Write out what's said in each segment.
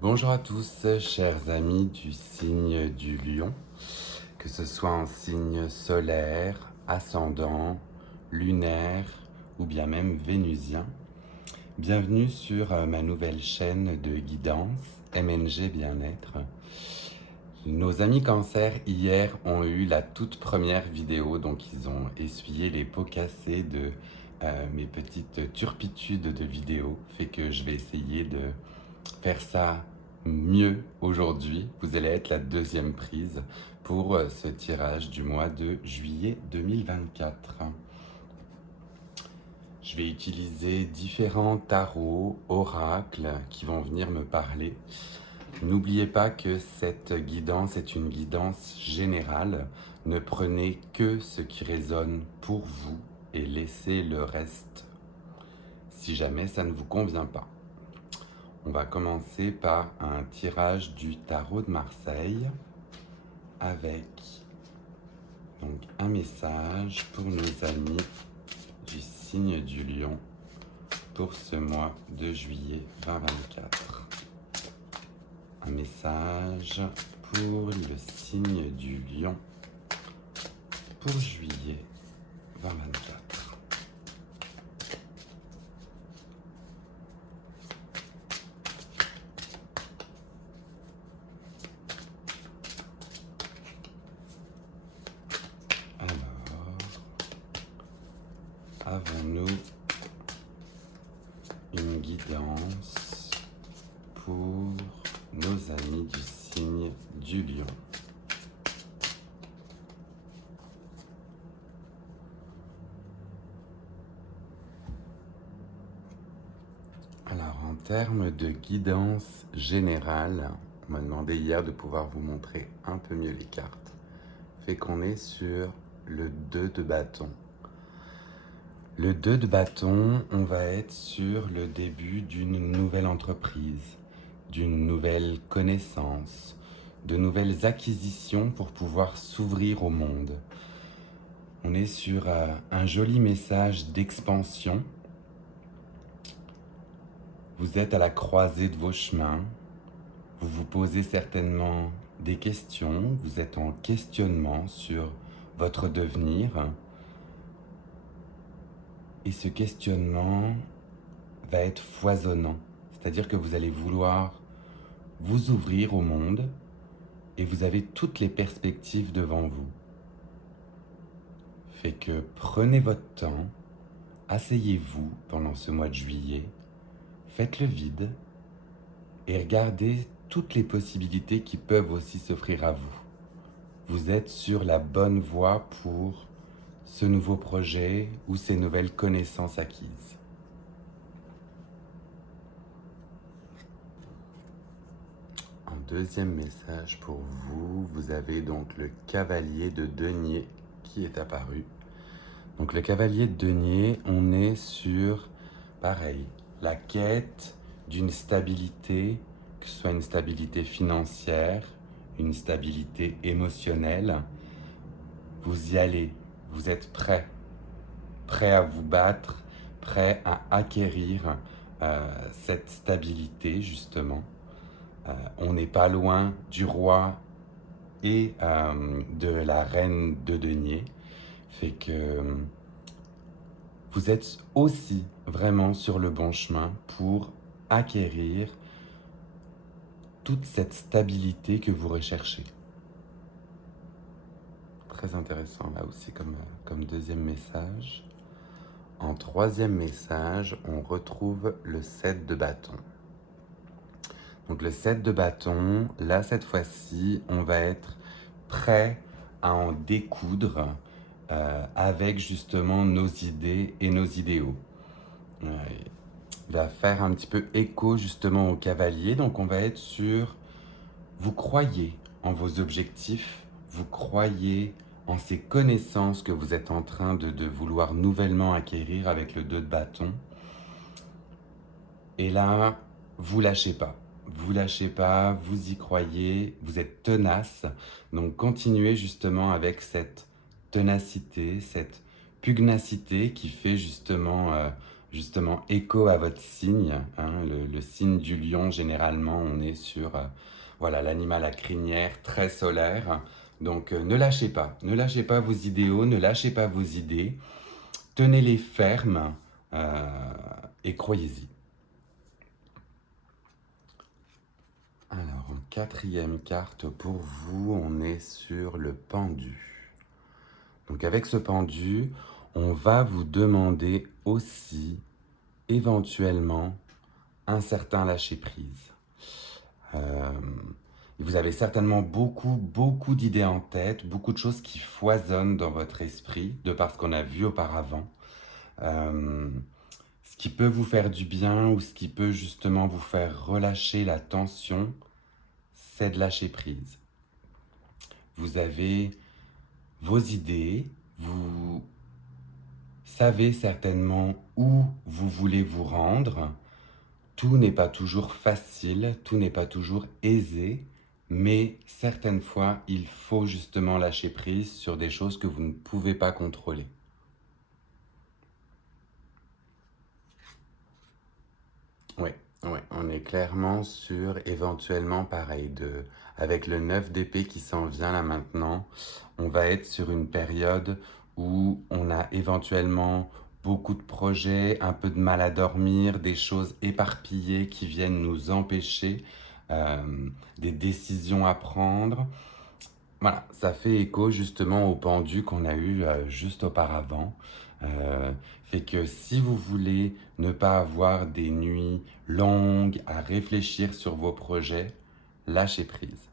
Bonjour à tous, chers amis du signe du lion, que ce soit en signe solaire, ascendant, lunaire ou bien même vénusien. Bienvenue sur ma nouvelle chaîne de guidance MNG Bien-être. Nos amis cancer hier ont eu la toute première vidéo, donc ils ont essuyé les pots cassés de mes petites turpitudes de vidéo, fait que je vais essayer de faire ça mieux aujourd'hui. Vous allez être la deuxième prise pour ce tirage du mois de juillet 2024. Je vais utiliser différents tarots, oracles qui vont venir me parler. N'oubliez pas que cette guidance est une guidance générale. Ne prenez que ce qui résonne pour vous et laissez le reste si jamais ça ne vous convient pas. On va commencer par un tirage du tarot de Marseille avec donc un message pour nos amis du signe du lion pour ce mois de juillet 2024. Un message pour le signe du lion pour juillet 2024. Avons-nous une guidance pour nos amis du signe du lion? Alors, en termes de guidance générale, on m'a demandé hier de pouvoir vous montrer un peu mieux les cartes. Fait qu'on est sur le 2 de bâton. Le 2 de bâton, on va être sur le début d'une nouvelle entreprise, d'une nouvelle connaissance, de nouvelles acquisitions pour pouvoir s'ouvrir au monde. On est sur un joli message d'expansion. Vous êtes à la croisée de vos chemins. Vous vous posez certainement des questions. Vous êtes en questionnement sur votre devenir. Et ce questionnement va être foisonnant. C'est-à-dire que vous allez vouloir vous ouvrir au monde et vous avez toutes les perspectives devant vous. Fait que prenez votre temps, asseyez-vous pendant ce mois de juillet, faites le vide et regardez toutes les possibilités qui peuvent aussi s'offrir à vous. Vous êtes sur la bonne voie pour ce nouveau projet ou ces nouvelles connaissances acquises. En deuxième message pour vous, vous avez donc le cavalier de denier qui est apparu. Donc le cavalier de denier, on est sur, pareil, la quête d'une stabilité, que ce soit une stabilité financière, une stabilité émotionnelle. Vous y allez, vous êtes prêt à vous battre, prêt à acquérir cette stabilité justement. On n'est pas loin du roi et de la reine de denier, fait que vous êtes aussi vraiment sur le bon chemin pour acquérir toute cette stabilité que vous recherchez. Très intéressant là aussi comme deuxième message. En troisième message, on retrouve le 7 de bâton. Donc le 7 de bâton, là cette fois-ci, on va être prêt à en découdre avec justement nos idées et nos idéaux. Il va faire un petit peu écho justement au cavalier, donc on va être sur, vous croyez en vos objectifs, vous croyez en ces connaissances que vous êtes en train de vouloir nouvellement acquérir avec le 2 de bâton. Et là, vous lâchez pas. Vous lâchez pas, vous y croyez, vous êtes tenace. Donc continuez justement avec cette ténacité, cette pugnacité qui fait justement justement écho à votre signe, hein, le signe du lion, généralement, on est sur voilà, l'animal à crinière très solaire. Donc ne lâchez pas vos idéaux, ne lâchez pas vos idées, tenez-les fermes et croyez-y. Alors, en quatrième carte pour vous, on est sur le pendu. Donc avec ce pendu, on va vous demander aussi éventuellement un certain lâcher-prise. Vous avez certainement beaucoup d'idées en tête, beaucoup de choses qui foisonnent dans votre esprit, de par ce qu'on a vu auparavant. Ce qui peut vous faire du bien ou ce qui peut justement vous faire relâcher la tension, c'est de lâcher prise. Vous avez vos idées, vous savez certainement où vous voulez vous rendre. Tout n'est pas toujours facile, tout n'est pas toujours aisé, mais certaines fois, il faut justement lâcher prise sur des choses que vous ne pouvez pas contrôler. Oui, oui, on est clairement sur éventuellement pareil, avec le 9 d'épée qui s'en vient là maintenant, on va être sur une période où on a éventuellement beaucoup de projets, un peu de mal à dormir, des choses éparpillées qui viennent nous empêcher, des décisions à prendre. Voilà, ça fait écho justement au pendu qu'on a eu juste auparavant. Euh, Fait que si vous voulez ne pas avoir des nuits longues à réfléchir sur vos projets, lâchez prise.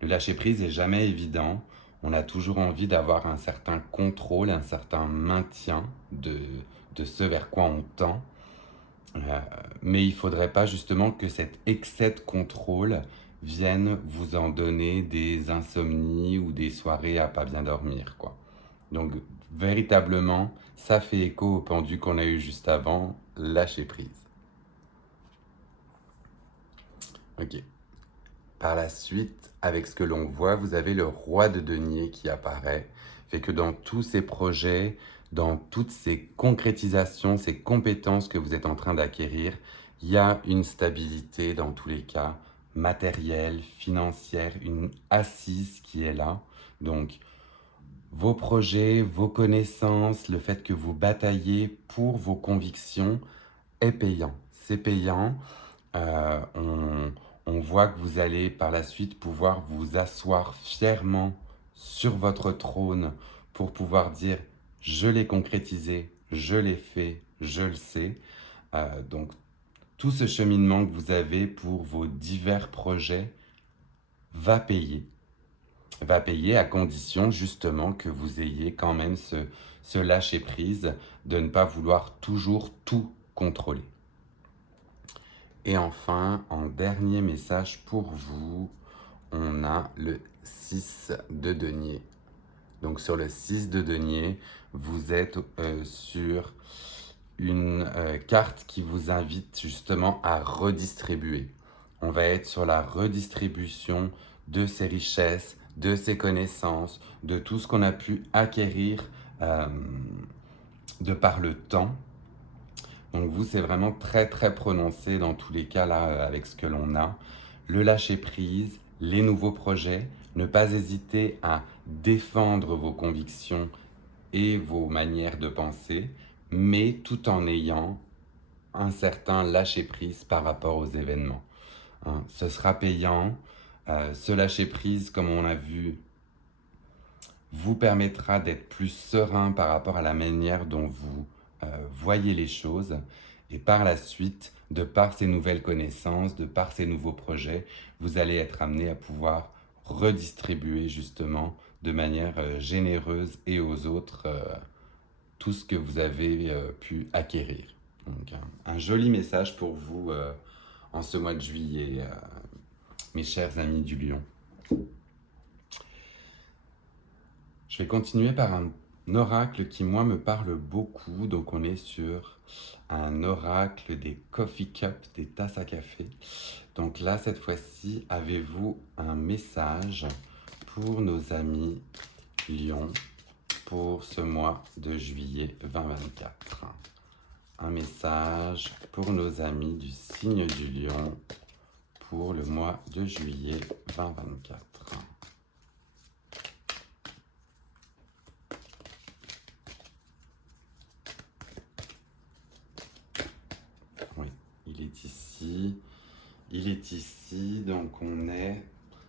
Le lâcher prise est jamais évident. On a toujours envie d'avoir un certain contrôle, un certain maintien de ce vers quoi on tend. Mais il ne faudrait pas justement que cet excès de contrôle vienne vous en donner des insomnies ou des soirées à pas bien dormir, quoi. Donc, véritablement, ça fait écho au pendu qu'on a eu juste avant, lâcher prise. Ok. Par la suite, avec ce que l'on voit, vous avez le roi de denier qui apparaît. Fait que dans tous ces projets, dans toutes ces concrétisations, ces compétences que vous êtes en train d'acquérir, il y a une stabilité dans tous les cas, matérielle, financière, une assise qui est là. Donc, vos projets, vos connaissances, le fait que vous bataillez pour vos convictions est payant. C'est payant. Euh, on, on voit que vous allez par la suite pouvoir vous asseoir fièrement sur votre trône pour pouvoir dire je l'ai concrétisé, je l'ai fait, je le sais. Donc tout ce cheminement que vous avez pour vos divers projets va payer. Va payer à condition justement que vous ayez quand même ce lâcher prise de ne pas vouloir toujours tout contrôler. Et enfin, en dernier message pour vous, on a le 6 de denier. Donc sur le 6 de denier, vous êtes sur une carte qui vous invite justement à redistribuer. On va être sur la redistribution de ces richesses, de ces connaissances, de tout ce qu'on a pu acquérir de par le temps. Donc vous, c'est vraiment très prononcé dans tous les cas là avec ce que l'on a. Le lâcher prise, les nouveaux projets, ne pas hésiter à défendre vos convictions et vos manières de penser, mais tout en ayant un certain lâcher prise par rapport aux événements. Hein. Ce sera payant. Ce lâcher prise, comme on a vu, vous permettra d'être plus serein par rapport à la manière dont vous voyez les choses. Et par la suite, de par ces nouvelles connaissances, de par ces nouveaux projets, vous allez être amené à pouvoir redistribuer justement de manière généreuse et aux autres tout ce que vous avez pu acquérir. Donc un joli message pour vous en ce mois de juillet, mes chers amis du Lion. Je vais continuer par un oracle qui, moi, me parle beaucoup. Donc, on est sur un oracle des coffee cups, des tasses à café. Donc là, cette fois-ci, avez-vous un message pour nos amis Lion pour ce mois de juillet 2024? un message pour nos amis du signe du Lion pour le mois de juillet 2024. Oui, il est ici. Il est ici, donc on est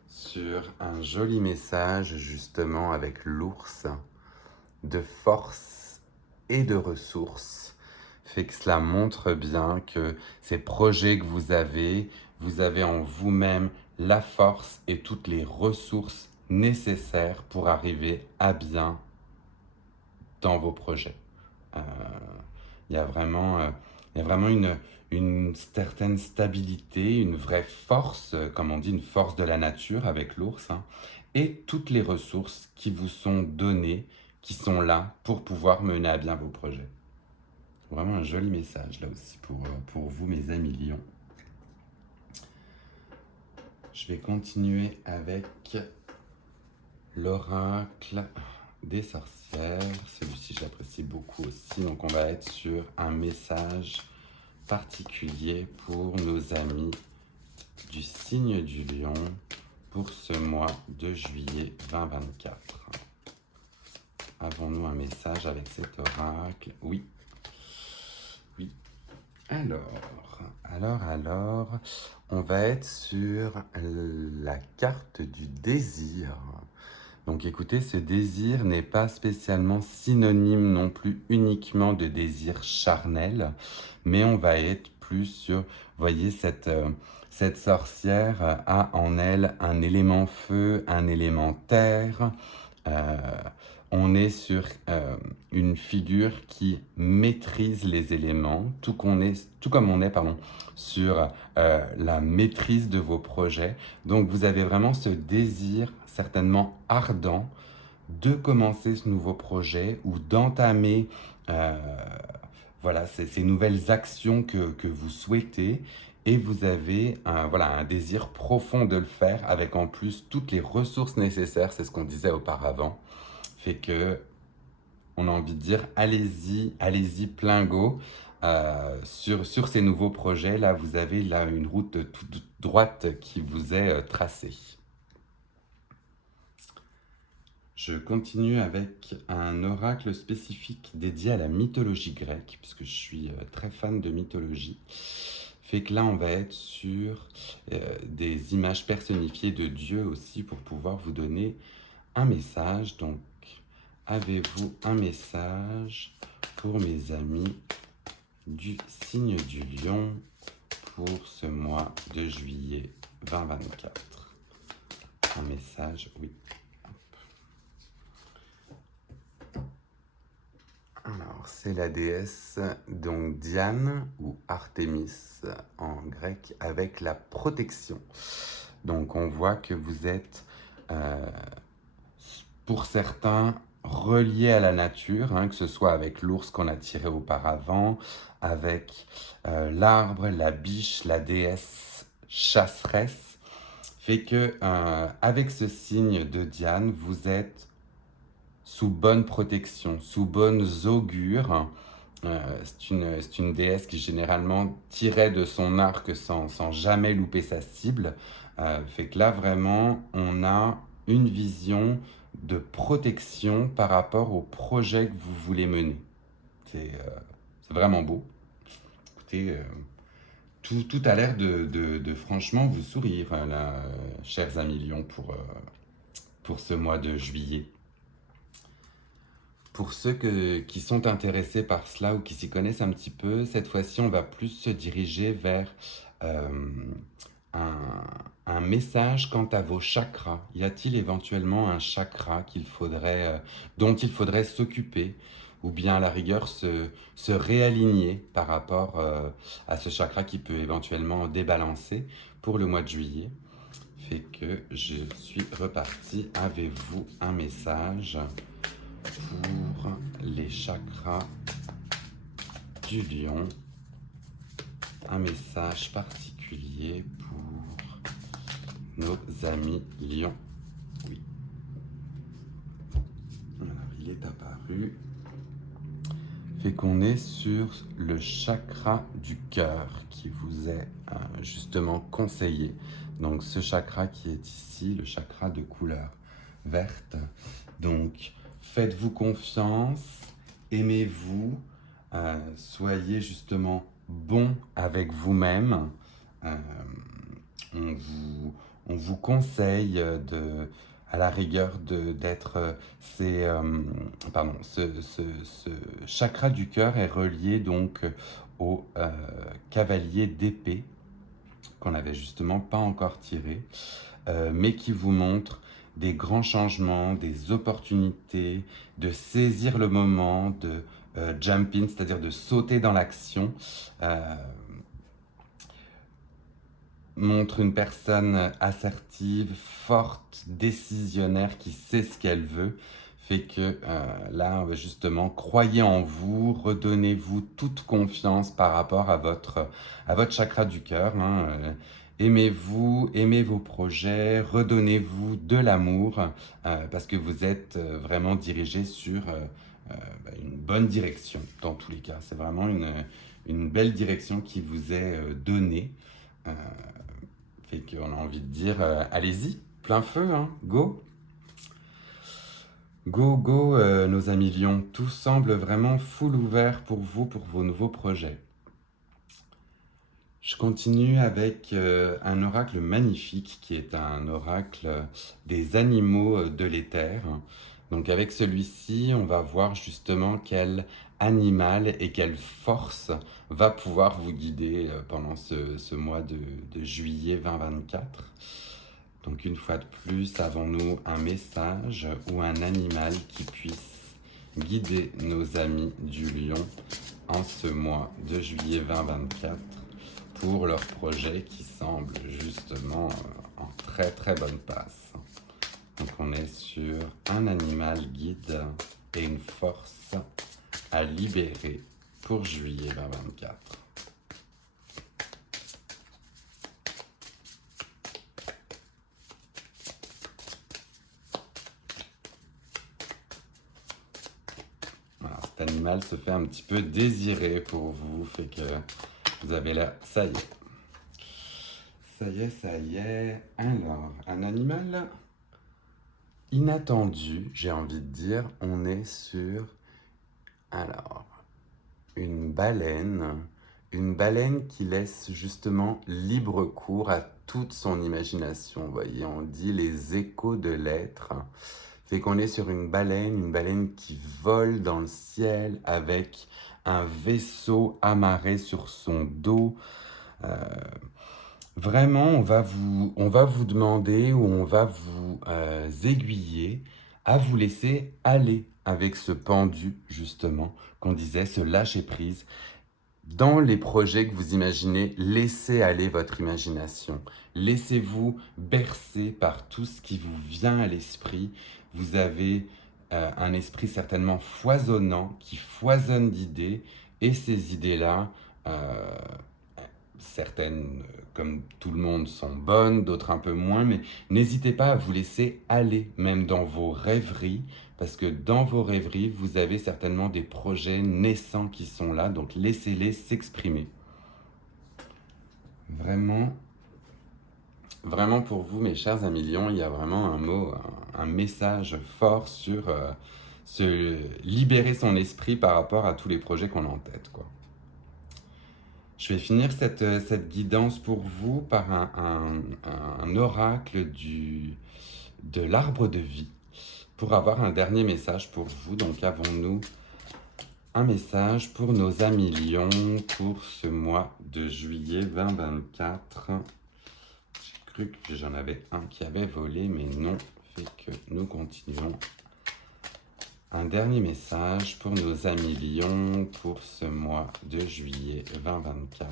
sur un joli message justement avec l'ours de force et de ressources. Fait que cela montre bien que ces projets que vous avez en vous-même la force et toutes les ressources nécessaires pour arriver à bien dans vos projets. Euh, il y a vraiment, une certaine stabilité, une vraie force, comme on dit, une force de la nature avec l'ours, hein, et toutes les ressources qui vous sont données, qui sont là pour pouvoir mener à bien vos projets. Vraiment un joli message là aussi pour vous, mes amis lions. Je vais continuer avec l'oracle des sorcières. Celui-ci, j'apprécie beaucoup aussi. Donc, on va être sur un message particulier pour nos amis du signe du lion pour ce mois de juillet 2024. Avons-nous un message avec cet oracle? Oui. Oui. Alors, on va être sur la carte du désir. Donc écoutez, ce désir n'est pas spécialement synonyme non plus uniquement de désir charnel, mais on va être plus sur, vous voyez, cette sorcière a en elle un élément feu, un élément terre. Euh, on est sur une figure qui maîtrise les éléments, tout comme on est sur la maîtrise de vos projets. Donc vous avez vraiment ce désir certainement ardent de commencer ce nouveau projet ou d'entamer ces nouvelles actions que vous souhaitez. Et vous avez un désir profond de le faire avec en plus toutes les ressources nécessaires, c'est ce qu'on disait auparavant. Fait que on a envie de dire allez-y plein go sur ces nouveaux projets. Là, vous avez là une route toute droite qui vous est tracée. Je continue avec un oracle spécifique dédié à la mythologie grecque, puisque je suis très fan de mythologie. Fait que là, on va être sur des images personnifiées de Dieu aussi pour pouvoir vous donner un message. Donc, avez-vous un message pour mes amis du signe du lion pour ce mois de juillet 2024? Un message, oui. Alors, c'est la déesse, donc Diane ou Artémis en grec, avec la protection. Donc, on voit que vous êtes, pour certains, reliés à la nature, hein, que ce soit avec l'ours qu'on a tiré auparavant, avec l'arbre, la biche, la déesse chasseresse, fait que avec ce signe de Diane, vous êtes sous bonne protection, sous bonnes augures. C'est une déesse qui généralement tirait de son arc sans jamais louper sa cible. Fait que là, vraiment, on a une vision de protection par rapport au projet que vous voulez mener. C'est vraiment beau. Écoutez, tout a l'air de franchement vous sourire, là, chers amis lions, pour ce mois de juillet. Pour ceux qui sont intéressés par cela ou qui s'y connaissent un petit peu, cette fois-ci, on va plus se diriger vers un message quant à vos chakras. Y a-t-il éventuellement un chakra dont il faudrait s'occuper ou bien à la rigueur se réaligner par rapport à ce chakra qui peut éventuellement débalancer pour le mois de juillet? Fait que je suis reparti. Avez-vous un message pour les chakras du lion? Un message particulier pour nos amis lions? Oui. Alors, il est apparu. fait qu'on est sur le chakra du cœur qui vous est justement conseillé. Donc ce chakra qui est ici, le chakra de couleur verte. Donc faites-vous confiance, aimez-vous, soyez justement bon avec vous-même. Euh, on vous conseille à la rigueur d'être ce chakra du cœur est relié donc au cavalier d'épée qu'on n'avait justement pas encore tiré, mais qui vous montre des grands changements, des opportunités, de saisir le moment, de jump in, c'est-à-dire de sauter dans l'action. Montre une personne assertive, forte, décisionnaire, qui sait ce qu'elle veut, fait que là, justement, croyez en vous, redonnez-vous toute confiance par rapport à votre chakra du cœur. Aimez-vous, aimez vos projets, redonnez-vous de l'amour, parce que vous êtes vraiment dirigé sur une bonne direction, dans tous les cas. C'est vraiment une belle direction qui vous est donnée. Fait qu'on a envie de dire, allez-y, plein feu, hein, go! Go, go, nos amis lions, tout semble vraiment full ouvert pour vous, pour vos nouveaux projets. Je continue avec un oracle magnifique qui est un oracle des animaux de l'éther. Donc avec celui-ci, on va voir justement quel animal et quelle force va pouvoir vous guider pendant ce mois de juillet 2024. Donc une fois de plus, avons-nous un message ou un animal qui puisse guider nos amis du lion en ce mois de juillet 2024 pour leur projet qui semble justement en très très bonne passe. Donc on est sur un animal guide et une force à libérer pour juillet 2024. Voilà, cet animal se fait un petit peu désirer pour vous, fait que vous avez là, ça y est. Ça y est, ça y est. Alors, un animal inattendu, j'ai envie de dire, on est sur, alors, une baleine qui laisse justement libre cours à toute son imagination. Vous voyez, on dit les échos de l'être. Fait qu'on est sur une baleine qui vole dans le ciel avec un vaisseau amarré sur son dos. Vraiment, on va vous demander ou on va vous aiguiller à vous laisser aller avec ce pendu, justement, qu'on disait, ce lâcher-prise. Dans les projets que vous imaginez, laissez aller votre imagination. Laissez-vous bercer par tout ce qui vous vient à l'esprit. Vous avez un esprit certainement foisonnant, qui foisonne d'idées, et ces idées-là, certaines, comme tout le monde, sont bonnes, d'autres un peu moins, mais n'hésitez pas à vous laisser aller, même dans vos rêveries, parce que dans vos rêveries, vous avez certainement des projets naissants qui sont là, donc laissez-les s'exprimer. Vraiment, vraiment pour vous, mes chers amis lions, il y a vraiment un mot, un message fort sur se libérer son esprit par rapport à tous les projets qu'on a en tête, quoi. Je vais finir cette guidance pour vous par un oracle de l'arbre de vie pour avoir un dernier message pour vous. Donc avons-nous un message pour nos amis lions pour ce mois de juillet 2024. J'ai cru que j'en avais un qui avait volé, mais non, fait que nous continuons. Un dernier message pour nos amis lions pour ce mois de juillet 2024.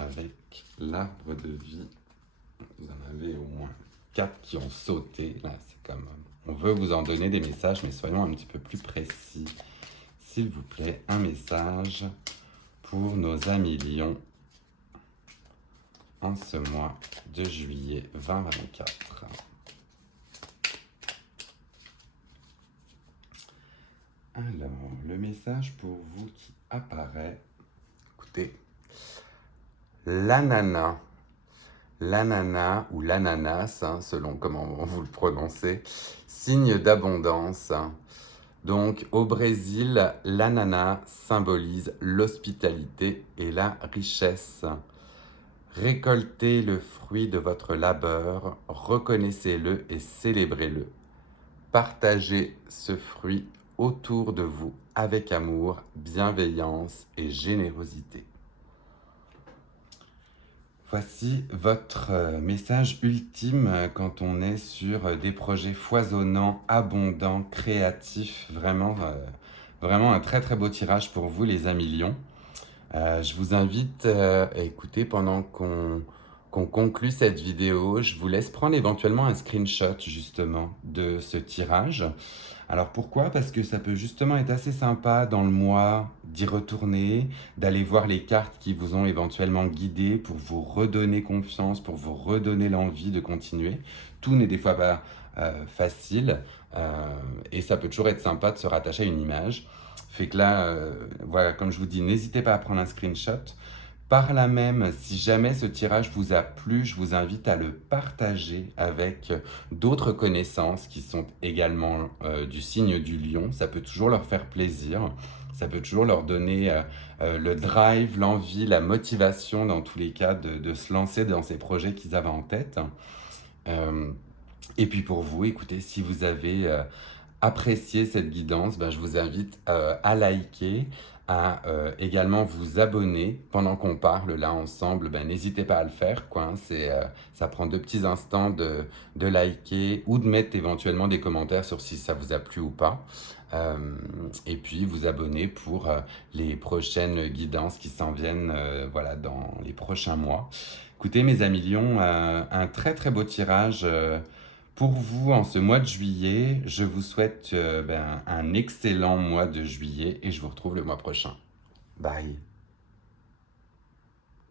Avec l'arbre de vie, vous en avez au moins 4 qui ont sauté. Là, c'est comme, on veut vous en donner des messages, mais soyons un petit peu plus précis. S'il vous plaît, un message pour nos amis lions en ce mois de juillet 2024. Alors, le message pour vous qui apparaît, écoutez, l'ananas. L'ananas ou l'ananas, selon comment vous le prononcez, signe d'abondance. Donc au Brésil, l'ananas symbolise l'hospitalité et la richesse. Récoltez le fruit de votre labeur, reconnaissez-le et célébrez-le. Partagez ce fruit autour de vous avec amour, bienveillance et générosité. Voici votre message ultime quand on est sur des projets foisonnants, abondants, créatifs. Vraiment, vraiment un très très beau tirage pour vous les amis lions. Je vous invite à écouter pendant qu'on conclut cette vidéo. Je vous laisse prendre éventuellement un screenshot justement de ce tirage. Alors pourquoi? Parce que ça peut justement être assez sympa dans le mois d'y retourner, d'aller voir les cartes qui vous ont éventuellement guidé pour vous redonner confiance, pour vous redonner l'envie de continuer. Tout n'est des fois pas facile et ça peut toujours être sympa de se rattacher à une image. Fait que là, voilà, comme je vous dis, n'hésitez pas à prendre un screenshot. Par là même, si jamais ce tirage vous a plu, je vous invite à le partager avec d'autres connaissances qui sont également du signe du lion. Ça peut toujours leur faire plaisir. Ça peut toujours leur donner le drive, l'envie, la motivation dans tous les cas de se lancer dans ces projets qu'ils avaient en tête. Et puis pour vous, écoutez, si vous avez apprécié cette guidance, je vous invite à liker, à également vous abonner pendant qu'on parle là ensemble. N'hésitez pas à le faire, quoi, hein. Ça prend 2 petits instants de liker ou de mettre éventuellement des commentaires sur si ça vous a plu ou pas. Et puis vous abonner pour les prochaines guidances qui s'en viennent voilà, dans les prochains mois. Écoutez mes amis lions, un très très beau tirage pour vous en ce mois de juillet. Je vous souhaite un excellent mois de juillet et je vous retrouve le mois prochain. Bye.